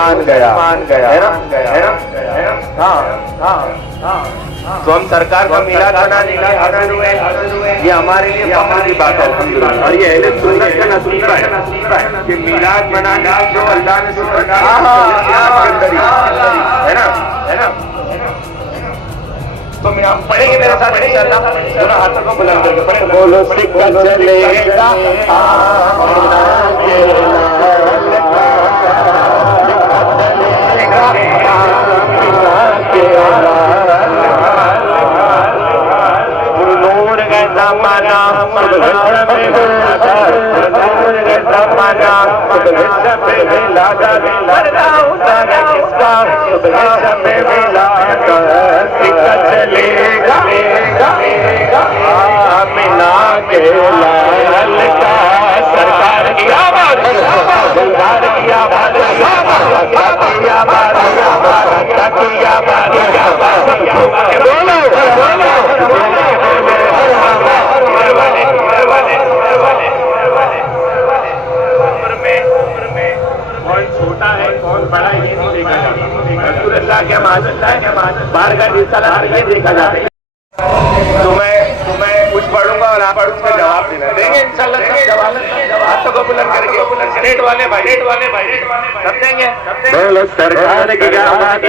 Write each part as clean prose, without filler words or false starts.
مان گیا ہے نا. ہاں تو ہم سرکار کا میلاد منانے کے لیے حاضر ہوئے. یہ ہمارے لیے فخر کی بات ہے الحمدللہ. اور یہ اہل سنت کا نصیب ہے کہ میلاد منانا جو اللہ نے ہے نا. تو میں آپ پڑھیں گے میرے ساتھ انشاءاللہ. ذرا ہاتھوں کو بلند کر کے پڑھیں. بولو سکہ چلے گا باہر کا یہ دیکھا جاتا ہے. تو میں کچھ پڑھوں گا اور آپ اس کا جواب دینا دیں گے انشاءاللہ. ہاتھوں کو بلند کر کے اسٹیٹ والے بھائی سب دیں گے. بولو سرکار کی آباد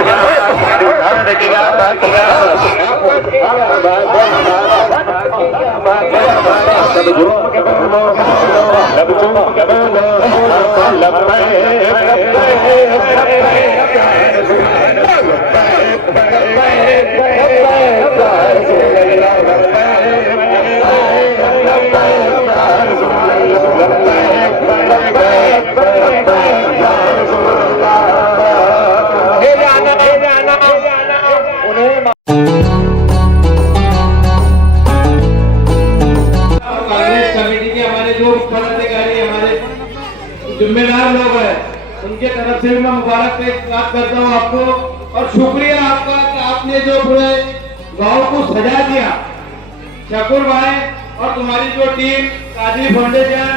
ذمہ دار لوگ ہیں ان کے طرف سے میں مبارک کرتا ہوں آپ کو. اور شکریہ آپ کا کہ آپ نے جو پورے گاؤں کو سجا دیا. شکور بھائی اور تمہاری جو ٹیم قادری فاؤنڈیشن,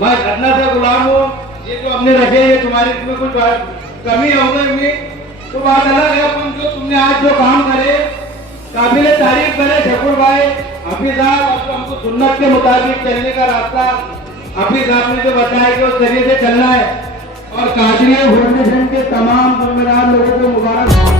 میں ادنا سے غلام ہوں. یہ جو ہم نے رکھے یہ تمہاری اس میں کچھ کمی ہو گئی تو بات الگ ہے. جو تم نے آج جو کام کرے قابل تعریف کرے شکور بھائی. حافظ صاحب ہم کو سنت کے مطابق چلنے کا راستہ حافظ صاحب نے جو بتایا کہ اس طریقے سے چلنا ہے. اور قادری فاؤنڈیشن کے تمام ذمہ دار لوگوں کو مبارک.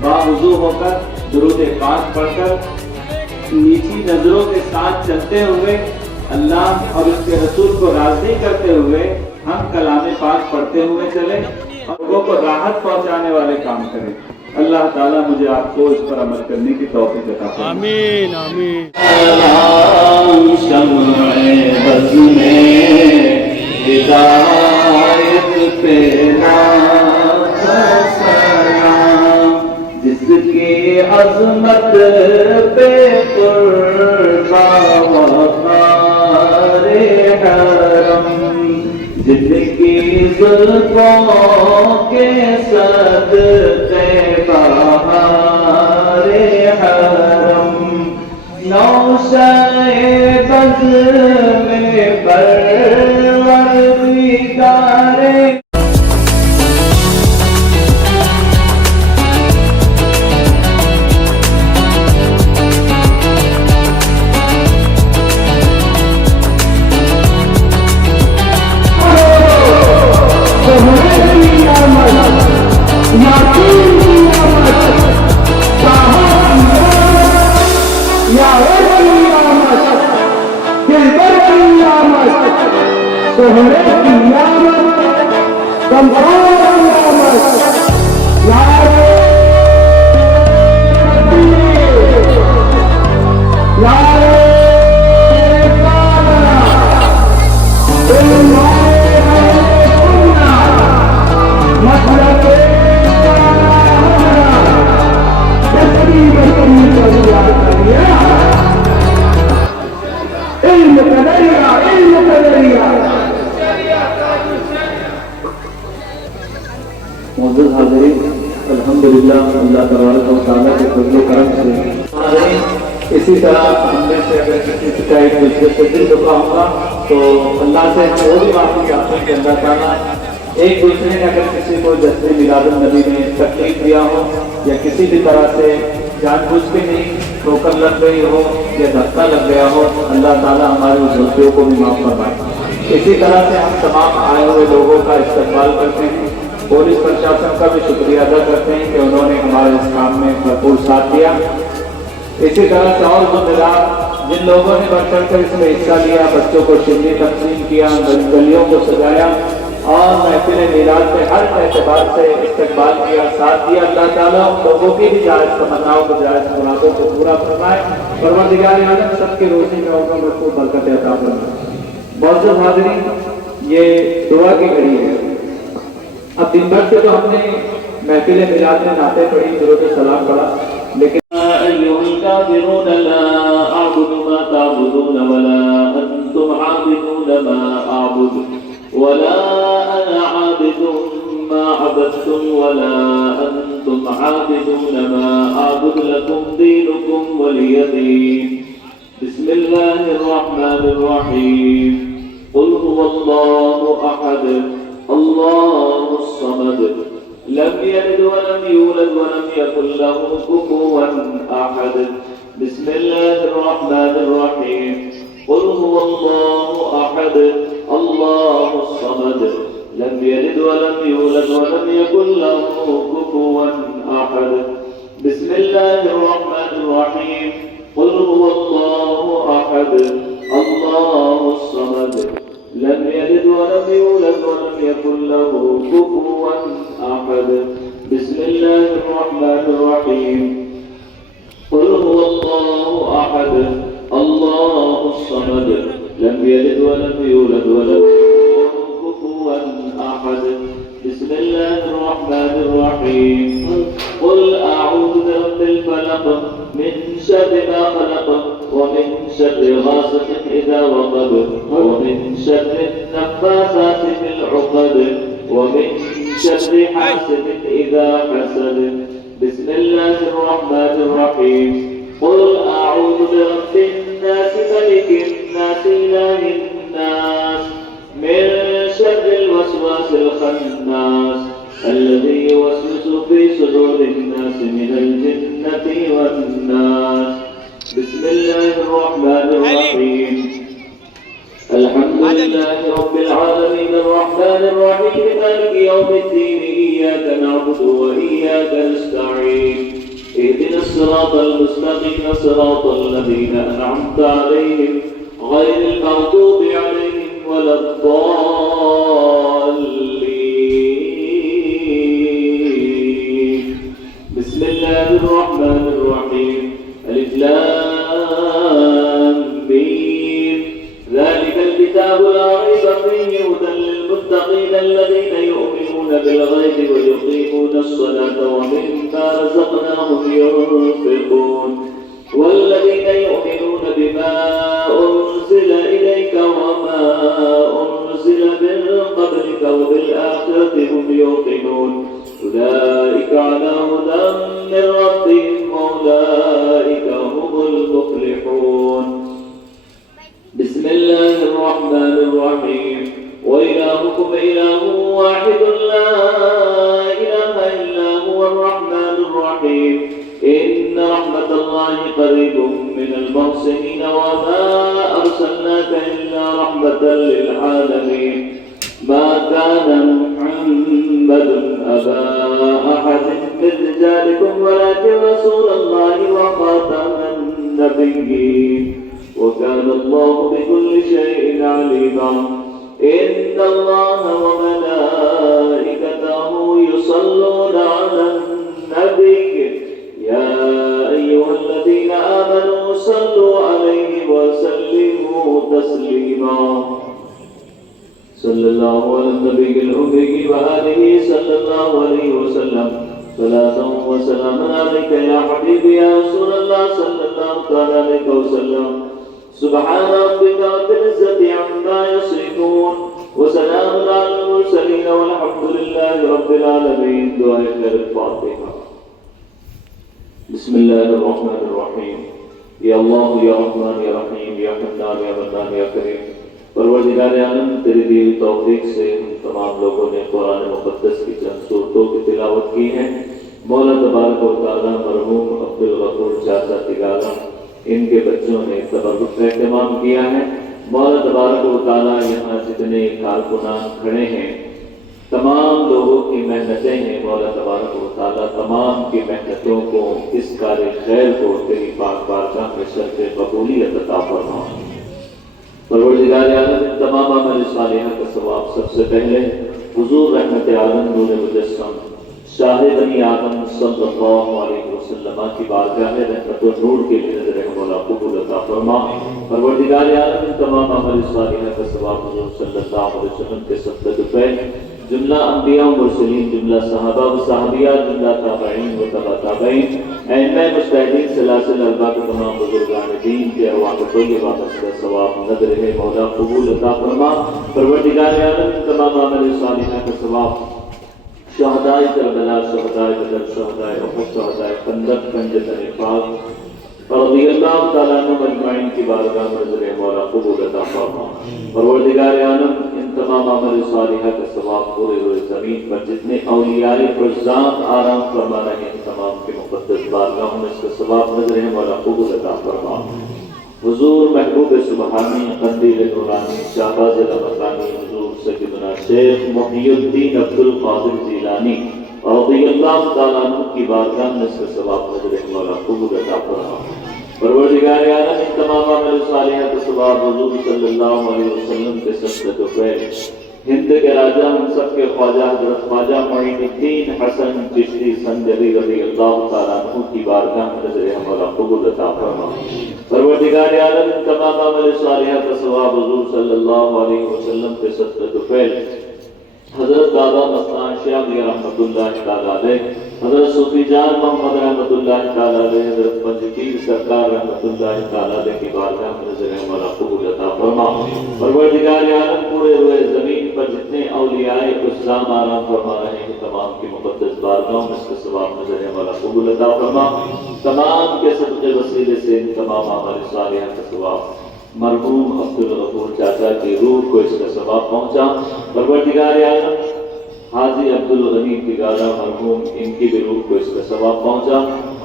باوضو ہو کر درود پاک پڑھ کر نیچی نظروں کے ساتھ چلتے ہوئے اللہ اور اس کے رسول کو راضی کرتے ہوئے ہم کلام پاک پڑھتے ہوئے چلیں اور لوگوں کو راحت پہنچانے والے کام کریں. اللہ تعالیٰ مجھے آپ کو اس پر عمل کرنے کی توفیق عطا فرمائے. آمین آمین. شمع بز میں ہدایت پہ عظمت پہ قربان وقار حرم جن کی زلفوں کے صدقے بہار حرم نوشہ بز میں پروردگار معزز حاضرین، الحمدللہ اللہ تبارک و تعالیٰ کے فضل و کرم سے اسی طرح ہم میں سے اگر کسی کا ایک دوسرے سے دل دکھا ہوگا تو اللہ سے وہ بھی معافی چاہتے ہیں کہ اللہ تعالیٰ ایک دوسرے نے اگر کسی کو جذبے میلاد النبی میں تکلیف دیا ہو یا کسی بھی طرح سے جان بوجھ کے نہیں ٹھوکر لگ گئی ہو یا دھکا لگ گیا ہو، اللہ تعالیٰ ہمارے اس غلطیوں کو بھی معاف فرمائے۔ اسی طرح سے ہم تمام آئے ہوئے لوگوں کا استقبال کرتے ہیں، پولیس پرشاسن کا بھی شکریہ ادا کرتے ہیں کہ انہوں نے ہمارے اس کام میں بھرپور ساتھ دیا۔ اسی طرح سے اور ذمہ دار جن لوگوں نے بڑھ چڑھ کر اس میں حصہ لیا، بچوں کو شیرنی تقسیم کیا، گلیوں کو سجایا اور محفل میلاد میں ہر اعتبار سے استقبال کیا، ساتھ دیا، اللہ تعالیٰ ان لوگوں کی بھی جائز تمناؤں کو، جائز مرادوں کو پورا فرمائے۔ پروردگار عالم سب کی روشنی میں عمر کو برکت عطا فرمائے۔ معزز حاضرین، یہ دعا کی گھڑی ہے۔ اب دن بھر سے تو ہم نے محفل میلاد میں نعتیں پڑھی، درود و سلام پڑھا، لیکن أيها الكافرون لا أعبد ما تعبدون ولا أنتم عابدون ما أعبد ولا أنا عابد ما عبدتم ولا أنتم عابدون ما أعبد لكم دينكم ولي دين بسم الله الرحمن الرحيم قل هو الله أحد الله الصمد لم يلد ولم يولد ولم يكن له كفوا أحد بسم الله الرحمن الرحيم قل هو الله أحد الله الصمد لم يلد ولم يولد ولم يكن له كفوا أحد بسم الله الرحمن الرحيم قل هو الله أحد الله الصمد لم يلد ولم يولد ولم يكن له كفوا أحد بسم الله الرحمن الرحيم قل هو الله أحد الله الصمد لم يلد ولم يولد ولم يكن له كفوا أحد بسم الله الرحمن الرحيم قل أعوذ برب الفلق من شر ما خلق ومن شر غاسق إذا وقب ومن شر النفاثات في العقد ومن شر حاسد إذا حسد بسم الله الرحمن الرحيم قل أعوذ برب الناس ملك الناس إله الناس من شر الوسواس الخناس الذي يوسوس في صدور الناس من الجنة والناس بسم الله الرحمن الرحيم الحمد لله رب العالمين الرحمن الرحيم مالك يوم الدين إياك نعبد وإياك نستعين اهدنا الصراط المستقيم صراط الذين أنعمت عليهم غير المغضوب عليهم ولا الضالين بسم الله الرحمن الرحيم ألف لام ميم ذلك الكتاب لا ريب فيه هدى للمتقين الذين يؤمنون بالغيب ويقيمون الصلاة الصلاة ومما رزقناهم ينفقون والذين يؤمنون بما أنزل إليك وما أنزل من قبلك وبالآخرة هم يوقنون أولئك على هدى من ربهم وأولئك هم المفلحون. بسم الله الرحمن الرحيم. وإلهكم إله واحد لا إله إلا هو الرحمن الرحيم. إن رحمة الله قريب من المحسنين وما أرسلناك إلا رحمة للعالمين. ما كان محمد أبا أحد من رجالكم ولكن رسول الله وخاتم النبيين وكان الله بكل شيء عليما. إن الله وملائكته يصلون على النبي يا أيها الذين آمنوا صلوا عليه وسلموا تسليما. صلى الله على النبي الأمي وآله صلى الله عليه وسلم. صلاة وسلام عليك يا حبيبي يا رسول الله صلى الله عليه وسلم. سبحان ربك رب العزة عما يصفون وسلام على المرسلين والحمد لله رب العالمين. دعاء الفاتحة. بسم الله الرحمن الرحيم. یا اللہ یا رحمان یا رحیم یا حنان یا منان یا کریم. پروردگار عالم تیری دی توفیق سے ہم تمام لوگوں نے قرآن مقدس کی چند صورتوں کی تلاوت کی ہے. مولا تبارک و تعالیٰ مرحوم عبدالغفور چاچا تگالا ان کے بچوں نے تبرک کا اہتمام کیا ہے. مولا تبارک و تعالیٰ یہاں جتنے کارکنان کھڑے ہیں تمام لوگوں کی محنتیں ہیں. مولا تبارک و تعالیٰ تمام کی محنتوں کو اس کار خیر کو تیری پاک بارگاہ میں شرط قبولیت عطا فرما. پروردگار عالم تمام عمل صالحہ کا ثواب سب سے پہلے حضور رحمت عالم نور مجسم شاہ بنی آدم صلی اللہ علیہ وسلم کی بارگاہ رحمت و نور کے لیے نظر مولا قبول عطا فرما. پروردگار عالم تمام عمل صالحہ کا ثواب حضور صلی اللہ علیہ وسلم کے صدقہ پہ جملہ انبیاء و مرسلین جملہ صحابہ و صحابیات جملہ تابعین و تبع تابعین ائمہ مجتہدین سلاسل ارباء کے تمام بزرگان دین کے ارواح طیبہ کا ثواب نظر ہے مولا قبول عطا فرما. پروردگار عالم تمام عمل صالحہ کا ثواب شہدائے کربلا شہدائے بدر شہدائے احد شہدائے خندق کنجد نفاق رضی اللہ تعالیٰ عنہ مجمعین کی بارگاہ میں نظر مولا قبول عطا فرما. پروردگار عالم ان تمام عمل صالحہ کا ثواب پورے روئے زمین پر جتنے اولیاء عظام آرام فرما رہے ہیں تمام کے مقدس بارگاہوں میں اس کا ثواب نظر مولا قبول عطا فرما. حضور محبوب سبحانی قندیل نورانی شہباز رمضانی حضور سیدنا شیخ محی الدین عبدالقادر جیلانی رضی اللہ تعالیٰ عنہ کی بارگاہ میں اس کا ثواب نظر مولا قبول عطا فرما. پروردگار عالم ان تمام عمل صالحہ کا ثواب حضور صلی اللہ علیہ وسلم کے صدقہ پہ ہند کے راجہ ہم سب کے خواجہ حضرت خواجہ معین الدین حسن چشتی سنجری رضی اللہ تعالیٰ عنہ کی بارگاہ میں نظر مولا قبول عطا فرما. پروردگار عالم ان تمام عمل صالحہ کا ثواب حضور صلی اللہ علیہ وسلم کے صدقہ پہ حضرت دادا مستان شاہ علی رحمت اللہ تعالیٰ علیہ حضرت صوفی جان محمد رحمت اللہ تعالیٰ علیہ حضرت پنجگیر سرکار رحمت اللہ تعالیٰ علیہ کی بارگاہ میں نظر مولا قبول عطا فرما. پروردگار عالم پورے روئے زمین پر جتنے اولیاء عظام آرام فرما رہے ہیں تمام کی مقدس بارگاہوں میں اس کا ثواب نظر مولا قبول عطا فرما. تمام کے صدقے وسیلے سے ان تمام عمل صالحہ کا ثواب مرحوم عبدالغفور چاچا کی روح کو اس کا ثواب پہنچا. پروردگار عالم حاجی عبدالغنی تگالا مرحوم ان کی بھی روح کو اس کا ثواب پہنچا.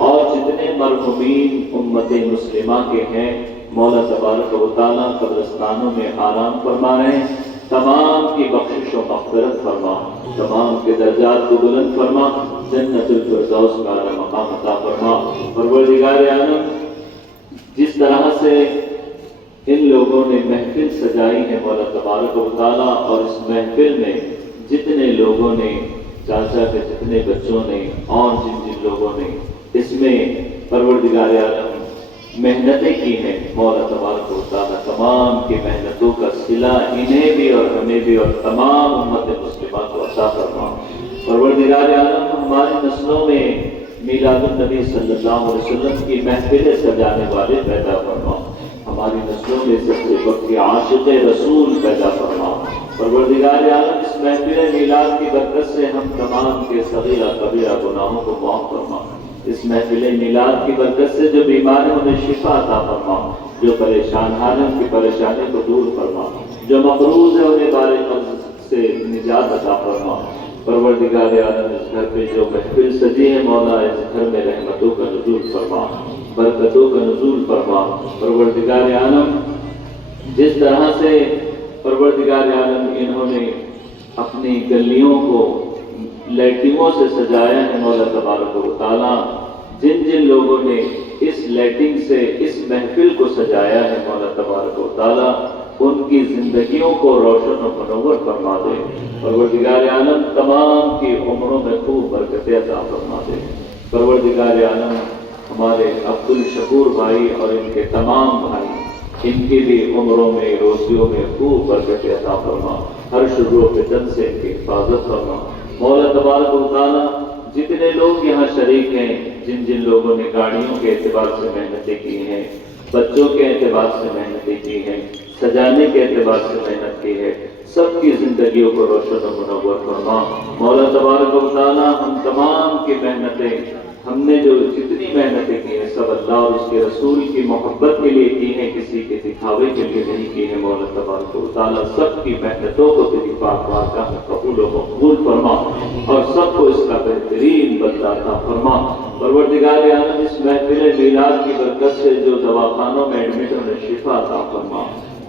اور جتنے مرحومین امت مسلمہ کے ہیں مولا تبارک و تعالیٰ قبرستانوں میں آرام فرما رہے ہیں تمام کی بخشش و مغفرت فرما. تمام کے درجات کو بلند فرما. جنت الفردوس کا اعلیٰ مقام عطا فرما. پروردگار عالم جس طرح سے ان لوگوں نے محفل سجائی ہے مولا تبارک و تعالیٰ اور اس محفل میں جتنے لوگوں نے چاچا کے جتنے بچوں نے اور جن جن لوگوں نے اس میں پروردگار عالم محنتیں کی ہیں مولا تبارک و تعالیٰ تمام کی محنتوں کا صلہ انہیں بھی اور ہمیں بھی اور تمام امت مسلمہ کو عطا فرما. پروردگار عالم ہماری نسلوں میں میلاد النبی صلی اللہ علیہ وسلم کی محفلیں سجانے والے پیدا فرما، ہماری نسلوں میں سب سے بڑے عاشق رسول پیدا فرما۔ پروردگار عالم اس محفل میلاد کی برکت سے ہم تمام کے صغیرہ کبیرہ گناہوں کو معاف فرما۔ اس محفل میلاد کی برکت سے جو بیمار ہیں انہیں شفا عطا فرما، جو پریشان ہیں ان کی پریشانی کو دور فرما، جو مقروض ہیں انہیں بار قرض سے نجات عطا فرما۔ پروردگار عالم اس گھر پہ جو محفل سجی ہے مولا اس گھر میں رحمتوں کا نزول فرما، برکتوں کا نزول فرما۔ پروردگار عالم جس طرح سے پروردگار عالم انہوں نے اپنی گلیوں کو لائٹنگوں سے سجایا ہے مولا تبارک و تعالیٰ، جن جن لوگوں نے اس لائٹنگ سے اس محفل کو سجایا ہے مولا تبارک و تعالیٰ ان کی زندگیوں کو روشن و منور فرما دے۔ پروردگار عالم تمام کی عمروں میں خوب برکتیں عطا فرما دے۔ پروردگار عالم ہمارے عبد الشکور بھائی اور ان کے تمام بھائی ان کی بھی عمروں میں روزیوں میں خوب برکت عطا فرما، ہر شر و فتن سے ان کی حفاظت فرما۔ مولا تبارک و تعالیٰ جتنے لوگ یہاں شریک ہیں، جن جن لوگوں نے گاڑیوں کے اعتبار سے محنتیں کی ہیں، بچوں کے اعتبار سے محنتیں کی ہیں، سجانے کے اعتبار سے محنت کی ہے، سب کی زندگیوں کو روشن و منور فرما۔ مولا تبارک و تعالیٰ ہم تمام کی محنتیں، ہم نے جو جتنی محنتیں کی ہیں سب اللہ اور اس کے رسول کی محبت کے لیے کی ہیں، کسی کے دکھاوے کے لیے نہیں کی ہیں۔ مولا تبارک و تعالیٰ سب کی محنتوں کو تیری پاک بارگاہ میں قبول و مقبول فرما اور سب کو اس کا بہترین بدلہ عطا فرما۔ پروردگار عالم اس محفل میلاد کی برکت سے جو دواخانوں میں ایڈمٹ ہیں انہیں شفا عطا فرما،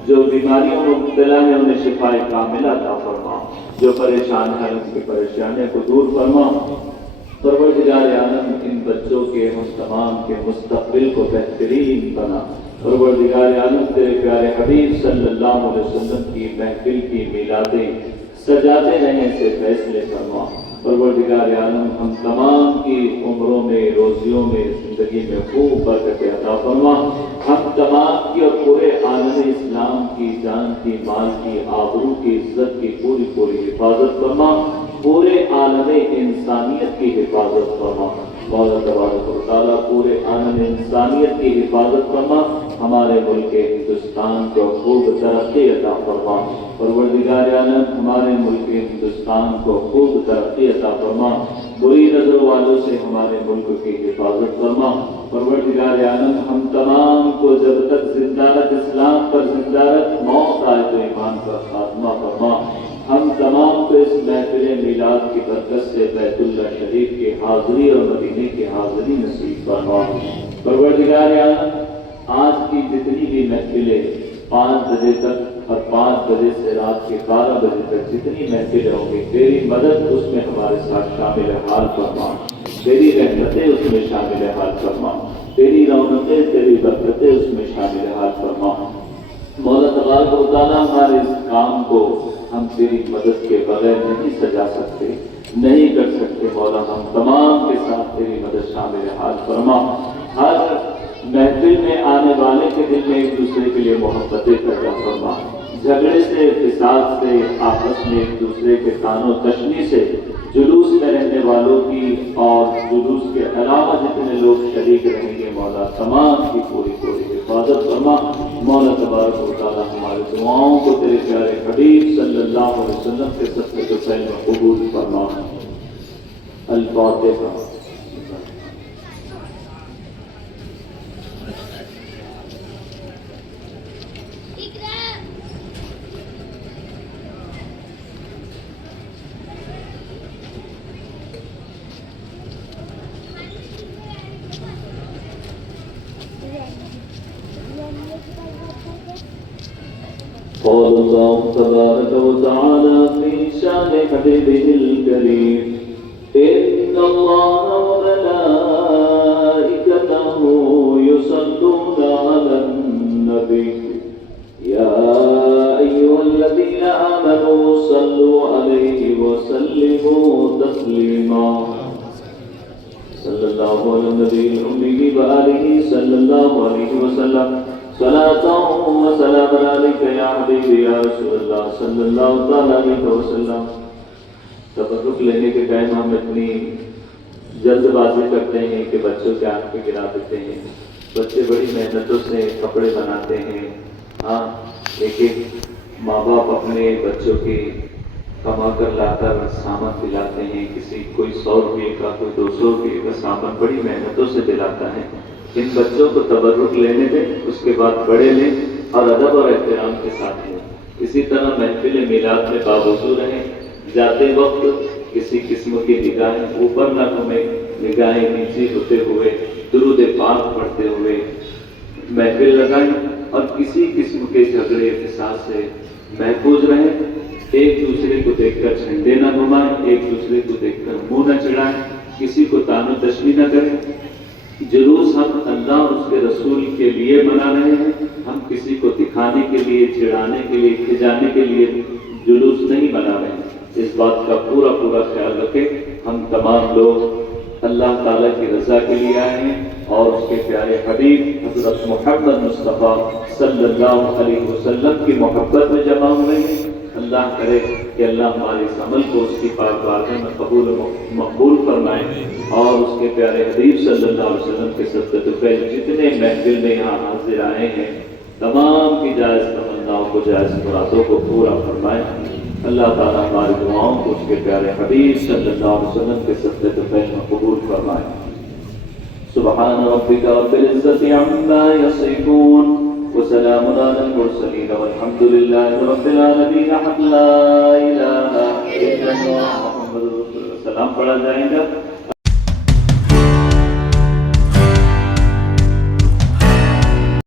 جو بیماریوں میں مبتلا ہیں انہیں شفا کاملہ عطا فرما، جو پریشان ہیں ان کی پریشانیوں کو دور فرما۔ پروردگار عالم ان بچوں کے ہم تمام کے مستقبل کو بہترین بنا۔ پروردگار عالم تیرے پیارے حبیب صلی اللہ علیہ وسلم کی محفل کی میلادیں سجاتے رہنے سے فیصلے فرما۔ پروردگار عالم ہم تمام کی عمروں میں روزیوں میں زندگی میں خوب برکت عطا فرما۔ ہم تمام کی اور پورے عالم اسلام کی جان کی مال کی آبرو کی عزت کی پوری پوری حفاظت فرما، پورے عالم انسانیت کی حفاظت فرما۔ مولا تبارک و تعالیٰ پورے عالم انسانیت کی حفاظت فرما، ہمارے ملک ہندوستان کو خوب ترقی عطا فرما۔ پروردگار عالم ہمارے ملک ہندوستان کو خوب ترقی عطا فرما، بری نظر والوں سے ہمارے ملک کی حفاظت فرما۔ پروردگار عالم ہم تمام کو جب تک زندہ اسلام پر زندہ موت آئے تو ایمان پر خاتمہ فرما۔ ہم تمام کو اس محفل میلاد کی برکت سے بیت اللہ شریف کی حاضری اور مدینے کی حاضری نصیب فرما۔ پروردگار عالم آج کی جتنی بھی محفلیں 5 بجے تک اور 5 بجے سے رات کے 12 بجے تک جتنی محفلیں ہوں گی تیری مدد اس میں ہمارے ساتھ شامل حال فرما، تیری رحمتیں اس میں شامل حال فرما، تیری رونقیں تیری برکتیں اس میں شامل حال فرما۔ مولا تبارک و تعالیٰ ہمارے اس کام کو ہم تیری مدد کے بغیر نہیں سجا سکتے، نہیں کر سکتے۔ مولا ہم تمام کے ساتھ تیری مدد شامل حال فرما۔ ہر محفل میں آنے والے کے دل میں ایک دوسرے کے لیے محبتیں پیدا فرما، جھگڑے سے فساد سے آپس میں ایک دوسرے کے تان و تشنی سے جلوس میں رہنے والوں کی اور جلوس کے علاوہ جتنے لوگ شریک رہیں گے مولا تمام کی پوری پوری حفاظت فرما۔ مولا تبارک و تعالیٰ ہماری دعاؤں کو تیرے پیارے حبیب صلی اللہ علیہ وسلم کے صدقے کے پہلے میں قبول فرما۔ الفاتحہ۔ قال الله تبارك وتعالى في شان حبيبه الكريم إن الله وملائكته يصلون على النبي يا أيها الذين آمنوا صلوا عليه وسلموا تسليما صلى الله على النبي الأمي وآله صلى الله عليه وسلم صلاة وسلام عليك يا حبيبي يا رسول اللہ صلی اللہ تعالیٰ علیہ وسلم۔ تبرک لینے کے ٹائم ہم اپنی جلد بازی کرتے ہیں کہ بچوں کے آنکھ پہ گرا دیتے ہیں. بچے بڑی محنتوں سے کپڑے بناتے ہیں. ہاں ایک ایک ماں باپ اپنے بچوں کے کما کر لا کر سامان دلاتے ہیں. کسی کوئی 100 روپے کا، کوئی 200 روپے کا سامان بڑی محنتوں سے دلاتا ہے. ان بچوں کو تبرک لینے دیں، اس کے بعد بڑے لیں اور ادب اور احترام کے ساتھ لیں. اسی طرح محفل میلاد میں باوضو رہیں. جاتے وقت کسی قسم کی نگاہیں اوپر نہ گھومیں، نگاہیں نیچے ہوتے ہوئے درود پاک پڑھتے ہوئے محفل لگائیں اور کسی قسم کے جھگڑے فساد سے محفوظ رہیں. ایک دوسرے کو دیکھ کر جھنڈے نہ گھمائیں، ایک دوسرے کو دیکھ کر منہ نہ چڑھائیں، کسی کو تان و تشبیہ نہ کریں. جلوس ہم اللہ اور اس کے رسول کے لیے منا رہے ہیں، ہم کسی کو دکھانے کے لیے، چڑھانے کے لیے، کھجانے کے لیے جلوس نہیں بنا رہے ہیں. اس بات کا پورا خیال رکھیں. ہم تمام لوگ اللہ تعالیٰ کی رضا کے لیے آئے ہیں اور اس کے پیارے حبیب حضرت محمد مصطفیٰ صلی اللہ علیہ وسلم کی محبت میں جمع ہوئے ہیں. اللہ کرے کہ اللہ ہمارے اس عمل کو اس کی پاک بارگاہ میں قبول و مقبول فرمائے اور اس کے پیارے حبیب صلی اللہ علیہ وسلم کے صدقے فیض جتنے محفل میں یہاں حاضر آئے ہیں تمام کی جائز تمناؤں کو، جائز مرادوں کو پورا فرمائے. اللہ تعالیٰ ہماری دعاؤں کو اس کے پیارے حبیب صلی اللہ علیہ وسلم کے صدقے فیض میں قبول فرمائے. سبحان ربک رب العزت عما یصفون وسلام علی المرسلین والحمد للہ رب العالمین. لا الہ الا اللہ محمد رسول اللہ. سلام پڑھا جائے گا.